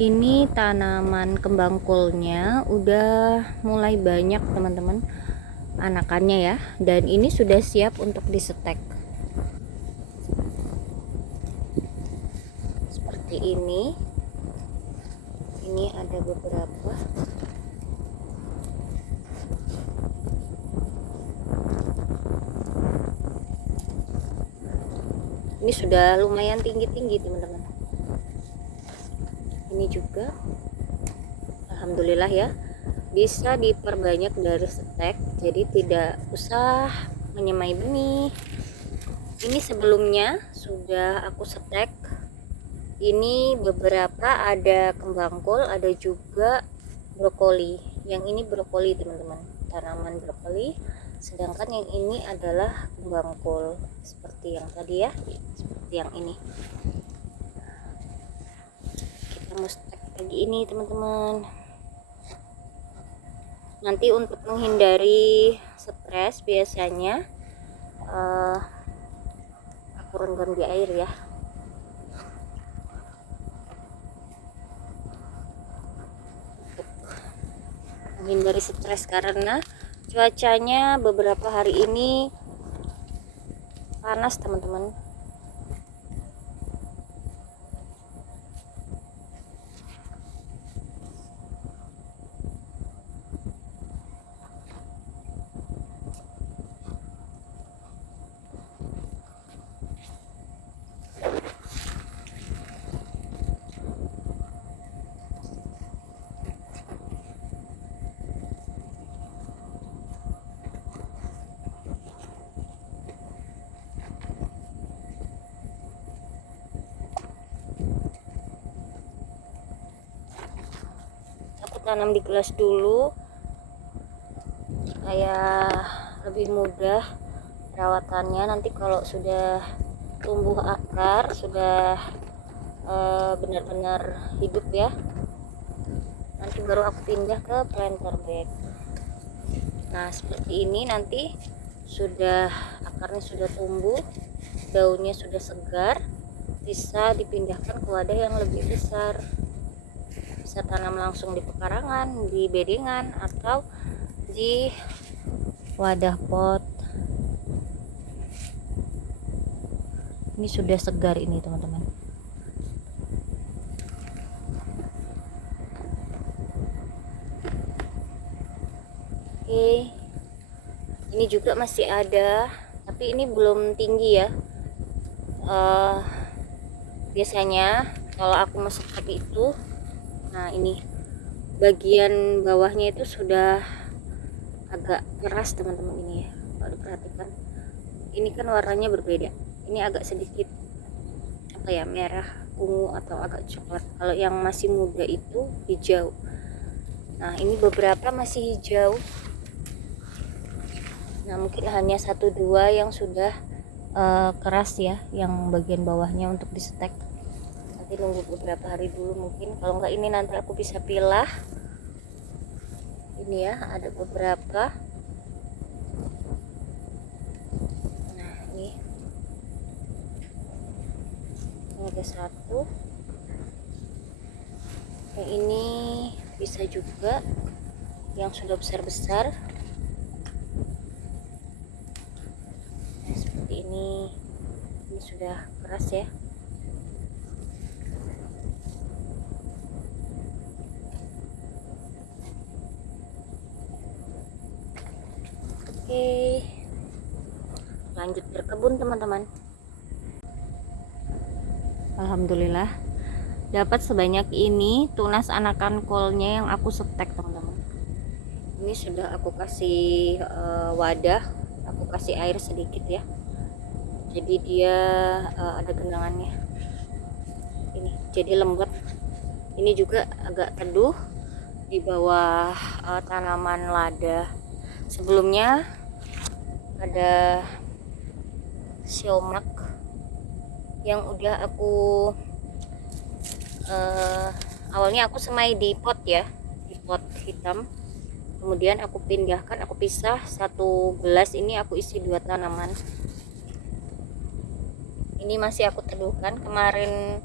Ini tanaman kembang kolnya udah mulai banyak teman-teman anakannya ya, dan ini sudah siap untuk disetek seperti ini ada beberapa. Ini sudah lumayan tinggi-tinggi teman-teman. Ini juga alhamdulillah ya, bisa diperbanyak dari setek, jadi tidak usah menyemai benih. Ini sebelumnya sudah aku setek. Ini beberapa, ada kembang kol, ada juga brokoli. Yang ini brokoli teman-teman, tanaman brokoli, sedangkan yang ini adalah kembang kol seperti yang tadi ya, seperti yang ini. Kita mau setek lagi ini teman-teman. Nanti untuk menghindari stres biasanya aku rendam di air ya. Untuk menghindari stres karena cuacanya beberapa hari ini panas teman-teman. Tanam di gelas dulu supaya lebih mudah perawatannya. Nanti kalau sudah tumbuh akar, sudah benar-benar hidup ya, nanti baru aku pindah ke planter bag. Nah seperti ini, nanti sudah akarnya sudah tumbuh, daunnya sudah segar, bisa dipindahkan ke wadah yang lebih besar. Bisa tanam langsung di pekarangan, di bedengan, atau di wadah pot. Ini sudah segar ini teman-teman. Oke, ini juga masih ada, tapi ini belum tinggi ya. Biasanya kalau aku masuk tadi itu, nah ini bagian bawahnya itu sudah agak keras teman-teman. Ini ya, kalau diperhatikan ini kan warnanya berbeda, ini agak sedikit apa ya, merah ungu atau agak coklat. Kalau yang masih muda itu hijau. Nah ini beberapa masih hijau. Nah mungkin hanya 1-2 yang sudah keras ya, yang bagian bawahnya untuk disetek. Nanti nunggu beberapa hari dulu mungkin, kalau enggak ini nanti aku bisa pilah. Ini ya, ada beberapa. Nah ini ada satu, yang ini bisa juga yang sudah besar-besar. Nah, seperti ini sudah keras ya. Oke, lanjut berkebun teman-teman. Alhamdulillah dapat sebanyak ini tunas anakan kolnya yang aku setek teman-teman. Ini sudah aku kasih wadah, aku kasih air sedikit ya, jadi dia ada genangannya. Ini jadi lembut. Ini juga agak teduh di bawah tanaman lada. Sebelumnya ada siomak yang udah aku awalnya aku semai di pot ya, di pot hitam. Kemudian aku pindahkan, aku pisah satu gelas ini, aku isi 2 tanaman. Ini masih aku teduhkan, kemarin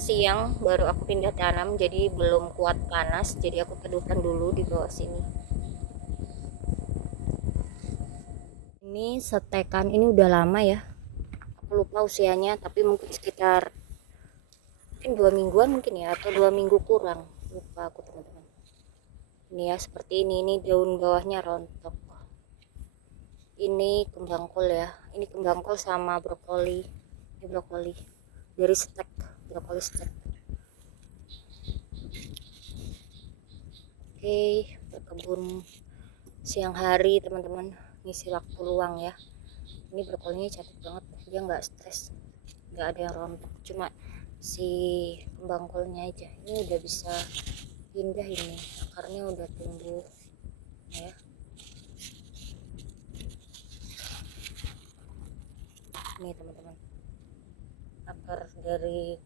siang baru aku pindah tanam, jadi belum kuat panas, jadi aku teduhkan dulu di bawah sini. Ini setekan ini udah lama ya, aku lupa usianya, tapi mungkin sekitar mungkin 2 mingguan mungkin ya, atau 2 minggu kurang, lupa aku teman-teman. Ini ya seperti ini daun bawahnya rontok. Ini kembang kol ya, ini kembang kol sama brokoli. Ini brokoli dari stek, brokoli stek. Oke, berkebun siang hari teman-teman, ngisi waktu luang ya. Ini brokolinya cantik banget, dia nggak stres, nggak ada yang rontok, cuma si kembang kolnya aja. Ini udah bisa pindah, ini akarnya udah tumbuh ya. Nih teman-teman, akar dari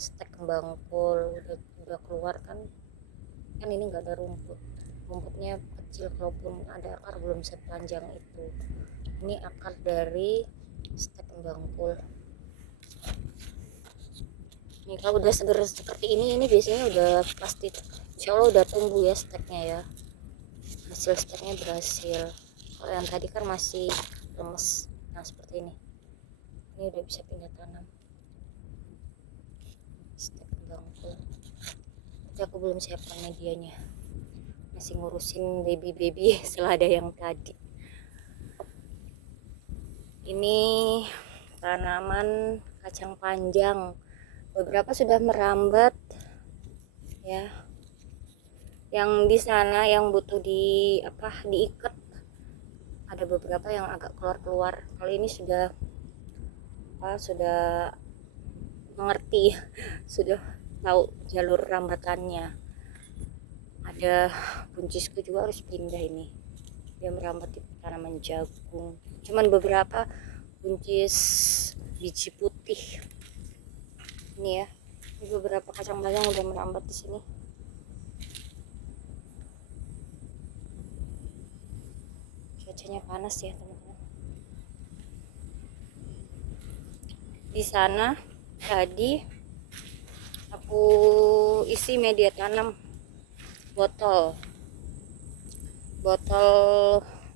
stek kembang kol udah keluar kan ini nggak ada rumputnya kecil, kalaupun ada akar belum sepanjang itu. Ini akar dari stek kembang kol. Ini kalau udah seger seperti ini biasanya udah pasti, insya Allah udah tumbuh ya steknya ya, hasil steknya berhasil. Kalau yang tadi kan masih lemes. Nah seperti ini udah bisa pindah tanam stek kembang kol. Tapi aku belum siapkan medianya, masih ngurusin baby selada yang tadi. Ini tanaman kacang panjang, beberapa sudah merambat ya. Yang di sana yang butuh diikat, ada beberapa yang agak keluar. Kalau ini sudah mengerti, sudah tahu jalur rambatannya. Ada buncisku juga harus pindah, ini dia merambat di tanaman jagung. Cuman beberapa buncis biji putih ini ya. Ini beberapa kacang panjang udah merambat di sini. Cuacanya panas ya teman-teman. Di sana tadi aku isi media tanam botol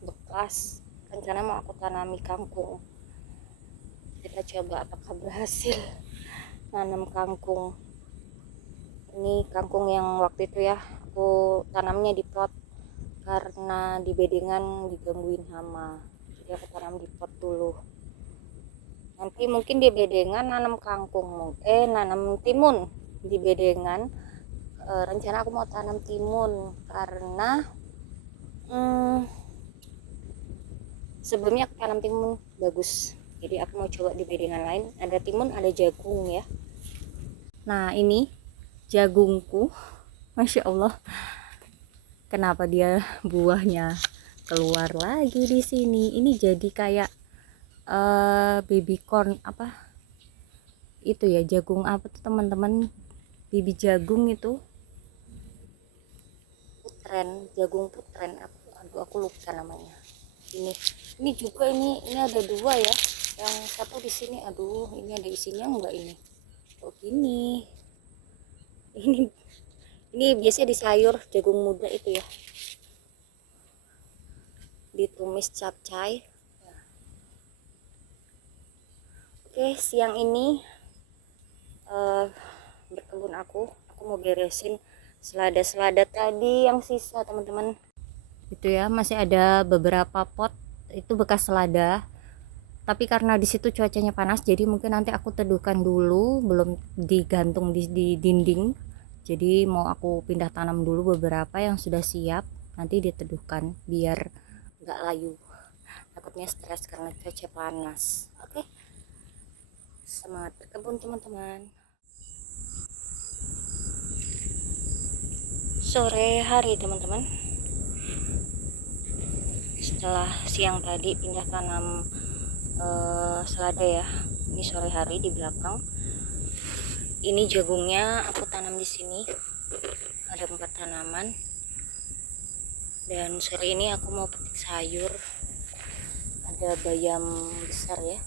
bekas, rencana mau aku tanami kangkung. Kita coba apakah berhasil nanam kangkung. Ini kangkung yang waktu itu ya aku tanamnya di pot karena di bedengan digangguin hama, jadi aku tanam di pot dulu. Nanti mungkin di bedengan nanam nanam timun di bedengan. Rencana aku mau tanam timun karena sebelumnya aku tanam timun bagus, jadi aku mau coba di bedengan lain. Ada timun, ada jagung ya. Nah ini jagungku, masya Allah, kenapa dia buahnya keluar lagi di sini. Ini jadi kayak baby corn itu ya, jagung apa tuh teman-teman, baby jagung itu jagung putren, aku lupa namanya. Ini juga ini ada 2 ya, yang satu di sini. Ini ada isinya enggak ini? Oh gini, ini biasanya di sayur jagung muda itu ya, ditumis capcay. Oke, siang ini berkebun aku mau beresin selada tadi yang sisa teman-teman. Itu ya, masih ada beberapa pot itu bekas selada, tapi karena di situ cuacanya panas, jadi mungkin nanti aku teduhkan dulu, belum digantung di dinding. Jadi mau aku pindah tanam dulu beberapa yang sudah siap, nanti diteduhkan biar nggak layu. Takutnya stres karena cuaca panas. Oke, semangat berkebun teman-teman. Sore hari teman-teman, setelah siang tadi pindah tanam selada ya. Ini sore hari di belakang. Ini jagungnya aku tanam di sini. Ada 4 tanaman. Dan sore ini aku mau petik sayur. Ada bayam besar ya.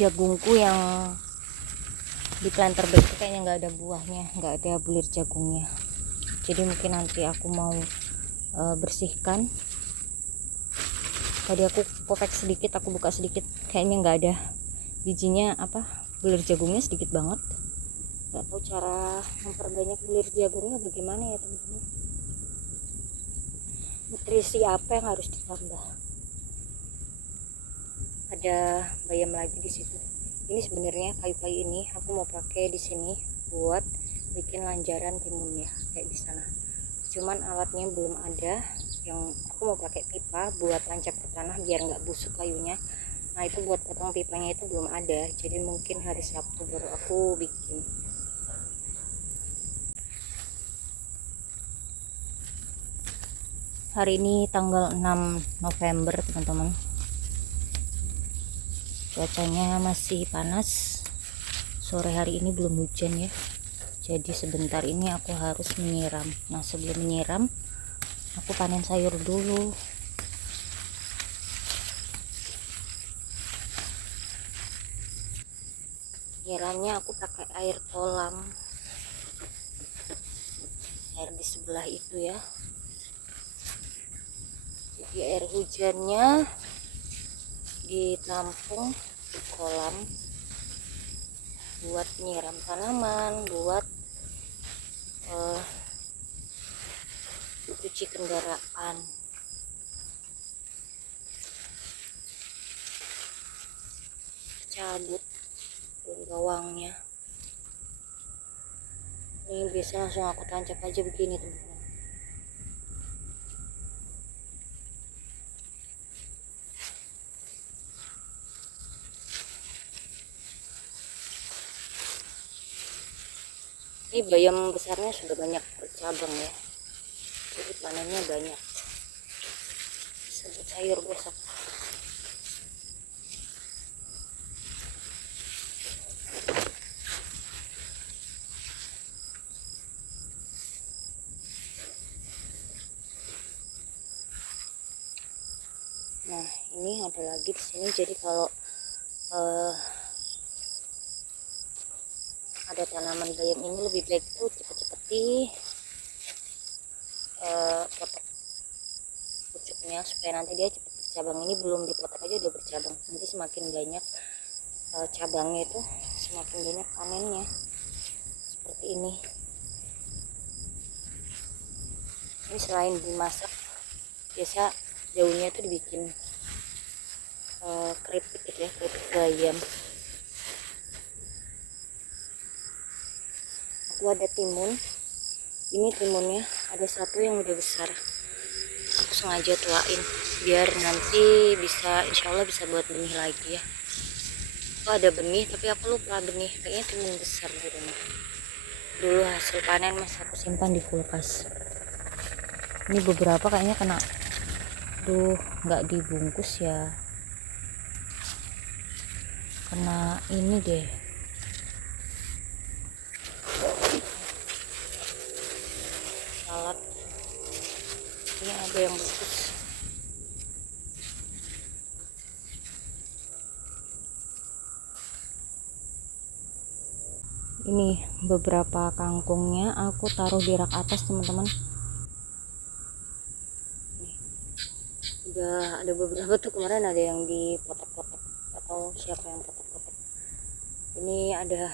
jagungku yang di planter bag itu kayaknya nggak ada buahnya, nggak ada bulir jagungnya. Jadi mungkin nanti aku mau bersihkan. Tadi aku popek sedikit, aku buka sedikit, kayaknya nggak ada bijinya, bulir jagungnya sedikit banget. Nggak tahu cara memperbanyak bulir jagungnya bagaimana ya teman-teman. Nutrisi apa yang harus ditambah? Ada bayam lagi di situ. Ini sebenarnya kayu-kayu ini aku mau pakai di sini buat bikin lanjaran timunnya kayak di sana. Cuman alatnya belum ada, yang aku mau pakai pipa buat tancap ke tanah biar nggak busuk kayunya. Nah itu buat potong pipanya itu belum ada, jadi mungkin hari Sabtu baru aku bikin. Hari ini tanggal 6 November teman-teman, cuacanya masih panas. Sore hari ini belum hujan ya, jadi sebentar ini aku harus menyiram. Nah sebelum menyiram aku panen sayur dulu. Nyiramnya aku pakai air kolam, air di sebelah itu ya. Jadi air hujannya ditampung di kolam buat nyiram tanaman, buat cuci kendaraan. Cabut daun bawangnya. Ini biasa langsung aku tancap aja begini teman-teman. Ini bayam besarnya sudah banyak bercabang ya, jadi panennya banyak, sebut sayur besok. Nah ini ada lagi di sini, jadi kalau ada tanaman bayam ini lebih baik tuh cepet-cepet potong pucuknya supaya nanti dia cepet bercabang. Ini belum dipotong aja udah bercabang, nanti semakin banyak cabangnya itu semakin banyak panennya. Seperti ini. Ini selain dimasak, biasa daunnya itu dibikin keripik gitu ya, keripik bayam. Aku ada timun, ini timunnya ada satu yang udah besar, aku sengaja tuain biar nanti bisa, insya Allah bisa buat benih lagi ya. Aku ada benih tapi aku lupa benih, kayaknya timun besar di rumah. Dulu hasil panen masih aku simpan di kulkas. Ini beberapa kayaknya kena, nggak dibungkus ya, kena ini deh. Salad ini ada yang bagus. Ini beberapa kangkungnya aku taruh di rak atas teman-teman. Udah ada beberapa tuh, kemarin ada yang dipotok-potok atau siapa yang potok-potok. Ini ada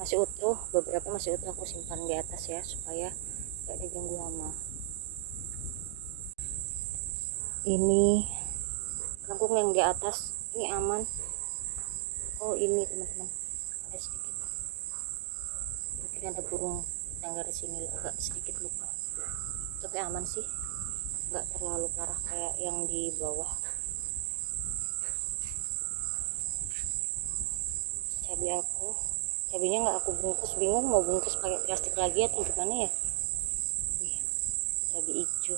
masih utuh, beberapa masih utuh aku simpan di atas ya supaya gak diganggu hama. Ini kangkung yang di atas ini aman. Oh ini teman-teman ada sedikit, mungkin ada burung tetangga di sini agak sedikit luka, tapi aman sih, nggak terlalu parah kayak yang di bawah. Cabenya nggak aku bungkus, bingung mau bungkus pakai plastik lagi atau gimana ya. Nih, cabai hijau.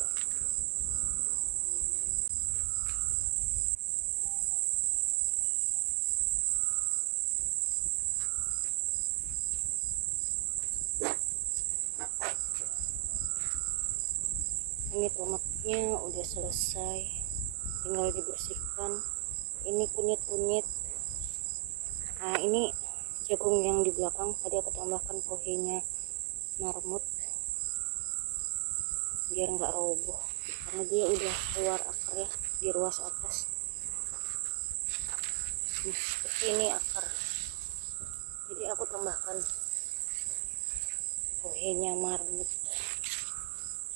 Ini tomatnya udah selesai, tinggal dibersihkan. Ini kunyit-kunyit Nah ini jagung yang di belakang tadi aku tambahkan pohenya marmut biar nggak roboh karena dia udah keluar akar ya di ruas atas. Seperti ini akar, jadi aku tambahkan pohenya marmut,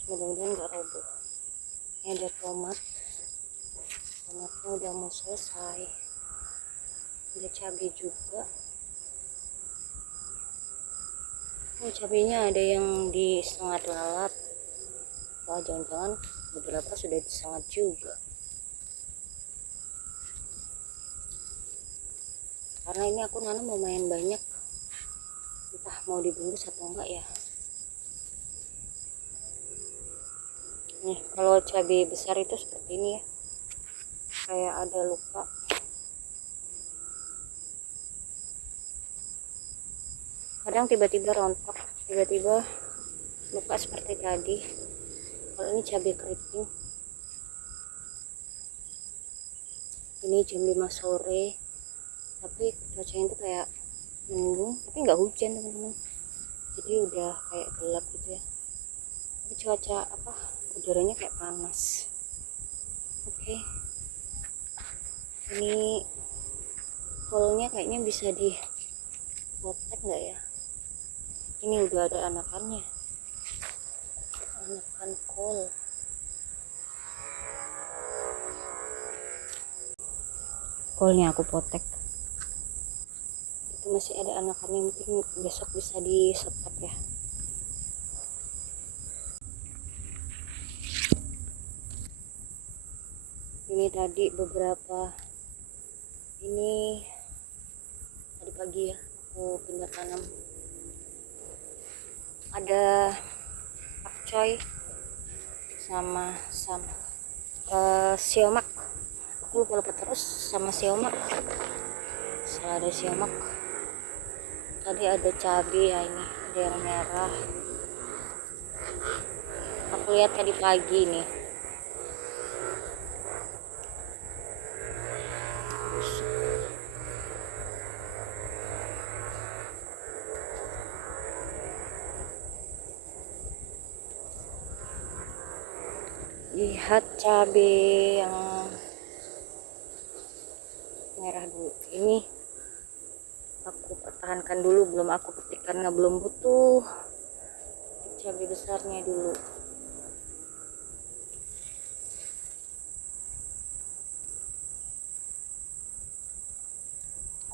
mudah-mudahan nggak roboh. Ini ada tomatnya udah mau selesai, ada cabai juga. Oh, cabainya ada yang di setengah lalat, wah jangan-jangan beberapa sudah disengat juga, karena ini aku nanam lumayan banyak, entah mau dibungkus atau enggak ya. Nih kalau cabai besar itu seperti ini ya, kayak ada luka. Kadang tiba-tiba rontok, tiba-tiba luka seperti tadi. Kalau ini cabai keriting, ini jam 5 sore, tapi cuacanya itu kayak mendung, tapi nggak hujan teman-teman, jadi udah kayak gelap gitu ya, tapi cuaca udaranya kayak panas. Oke, ini kolnya kayaknya bisa dipotek nggak ya, ini udah ada anakan kol. Kolnya aku potek, itu masih ada anakannya, mungkin besok bisa disetek ya. Ini tadi beberapa, ini tadi pagi ya aku pindah tanam, ada pakcoy sama siomak, aku lupa terus, sama siomak. Setelah ada siomak tadi ada cabai ya, ini ada yang merah, aku lihat tadi pagi nih. Lihat cabai yang merah dulu, ini aku pertahankan dulu, belum aku petik karena belum butuh. Cabai besarnya dulu.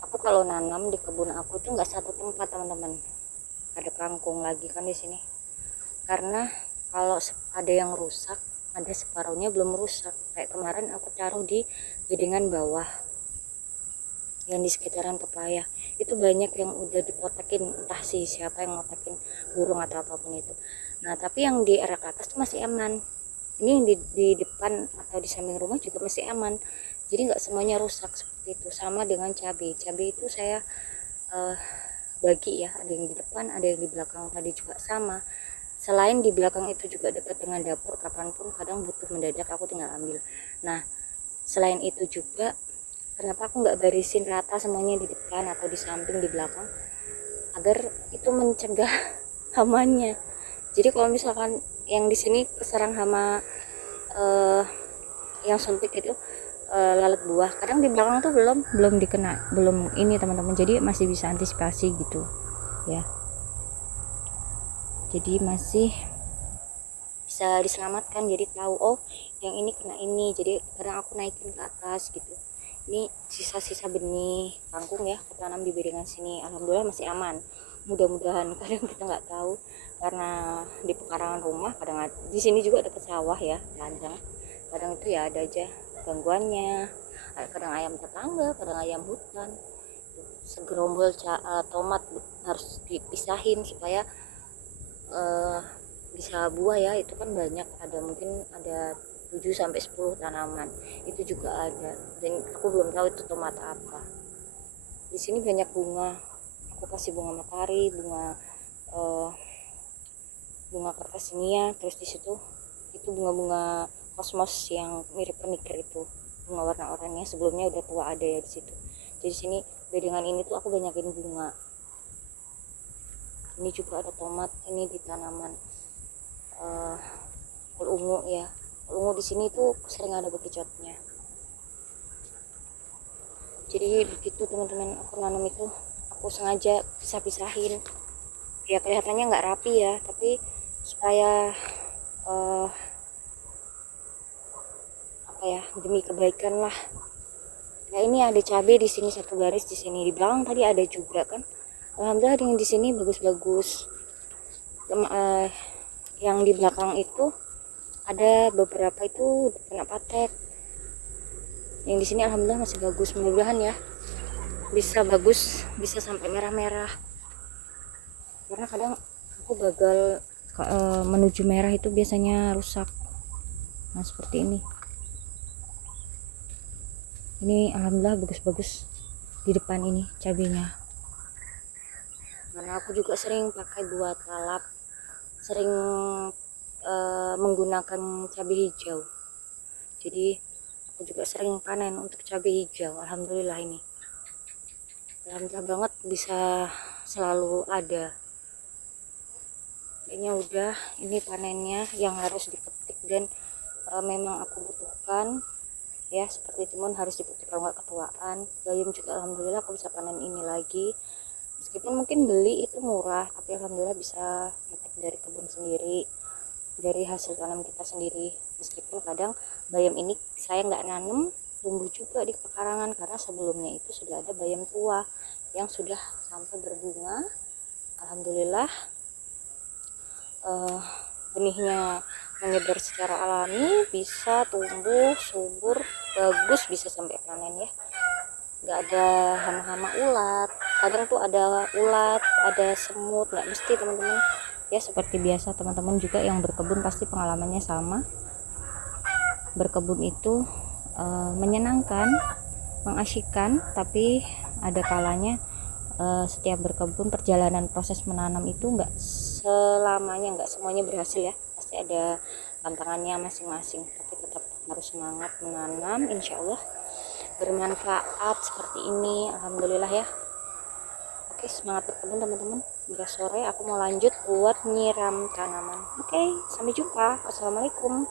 Aku kalau nanam di kebun aku tuh nggak satu tempat teman-teman, ada kangkung lagi kan di sini, karena kalau ada yang rusak, ada separuhnya belum rusak. Kayak kemarin aku taruh di bedengan bawah yang di sekitaran pepaya, itu banyak yang udah dipotekin, entah sih siapa yang motekin, burung atau apapun itu. Nah tapi yang di area atas tuh masih aman, ini di depan atau di samping rumah juga masih aman, jadi nggak semuanya rusak seperti itu. Sama dengan cabai itu saya bagi ya, ada yang di depan, ada yang di belakang, tadi juga sama. Selain di belakang itu juga dekat dengan dapur, kapanpun kadang butuh mendadak aku tinggal ambil. Nah selain itu juga, kenapa aku nggak barisin rata semuanya di depan atau di samping, di belakang, agar itu mencegah hamanya. Jadi kalau misalkan yang di sini keserang hama yang suntik itu lalat buah, kadang di belakang tuh belum dikena, belum ini teman-teman, jadi masih bisa antisipasi gitu ya, jadi masih bisa diselamatkan. Jadi tahu oh yang ini kena ini, jadi kadang aku naikin ke atas gitu. Ini sisa-sisa benih kangkung ya, aku tanam di bedengan sini, alhamdulillah masih aman, mudah-mudahan. Kadang kita nggak tahu karena di pekarangan rumah, kadang di sini juga dekat sawah ya, kadang itu ya ada aja gangguannya, kadang ayam tetangga, kadang ayam hutan. Segerombol tomat harus dipisahin supaya bisa buah ya, itu kan banyak, ada mungkin ada 7 sampai 10 tanaman, itu juga ada, dan aku belum tahu itu tomat apa. Di sini banyak bunga, aku kasih bunga matahari, bunga kertas nia, terus di situ itu bunga-bunga kosmos yang mirip penikir, itu bunga warna oranye, sebelumnya udah tua ada ya di situ. Jadi sini sampai dengan ini tuh aku banyakin bunga. Ini juga ada tomat, ini di tanaman kol ungu ya. Kol ungu di sini tuh sering ada bekicotnya. Jadi begitu teman-teman, aku nanam itu aku sengaja pisah-pisahin. Ya kelihatannya nggak rapi ya, tapi supaya apa ya, demi kebaikan lah. Nah ini ada cabai di sini satu garis, di sini di belakang tadi ada juga kan. Alhamdulillah yang di sini bagus-bagus. Yang di belakang itu ada beberapa itu kena patek. Yang di sini alhamdulillah masih bagus, mudah-mudahan ya bisa bagus, bisa sampai merah-merah. Karena kadang aku gagal menuju merah itu biasanya rusak. Nah seperti ini. Ini alhamdulillah bagus-bagus di depan ini cabenya. Karena aku juga sering pakai buat lalap, sering menggunakan cabai hijau. Jadi aku juga sering panen untuk cabai hijau. Alhamdulillah ini. Alhamdulillah banget bisa selalu ada. Kayaknya udah, ini panennya yang harus dipetik dan memang aku butuhkan ya, seperti timun harus dipetik kalau nggak ketuaan. Bayam juga alhamdulillah aku bisa panen ini lagi. Meskipun mungkin beli itu murah, tapi alhamdulillah bisa petik dari kebun sendiri, dari hasil tanam kita sendiri. Meskipun kadang bayam ini saya nggak nanam, tumbuh juga di pekarangan karena sebelumnya itu sudah ada bayam tua yang sudah sampai berbunga. Alhamdulillah benihnya menyebar secara alami, bisa tumbuh subur, bagus, bisa sampai panen ya. Nggak ada hama-hama ulat, kadang tuh ada ulat, ada semut, nggak mesti teman-teman ya. Seperti biasa teman-teman juga yang berkebun pasti pengalamannya sama. Berkebun itu menyenangkan, mengasyikkan, tapi ada kalanya setiap berkebun, perjalanan proses menanam itu nggak selamanya, nggak semuanya berhasil ya, pasti ada tantangannya masing-masing, tapi tetap harus semangat menanam, insya Allah bermanfaat seperti ini. Alhamdulillah ya. Oke, semangat berkebun teman-teman. Udah sore, aku mau lanjut buat nyiram tanaman. Oke, sampai jumpa. Assalamualaikum.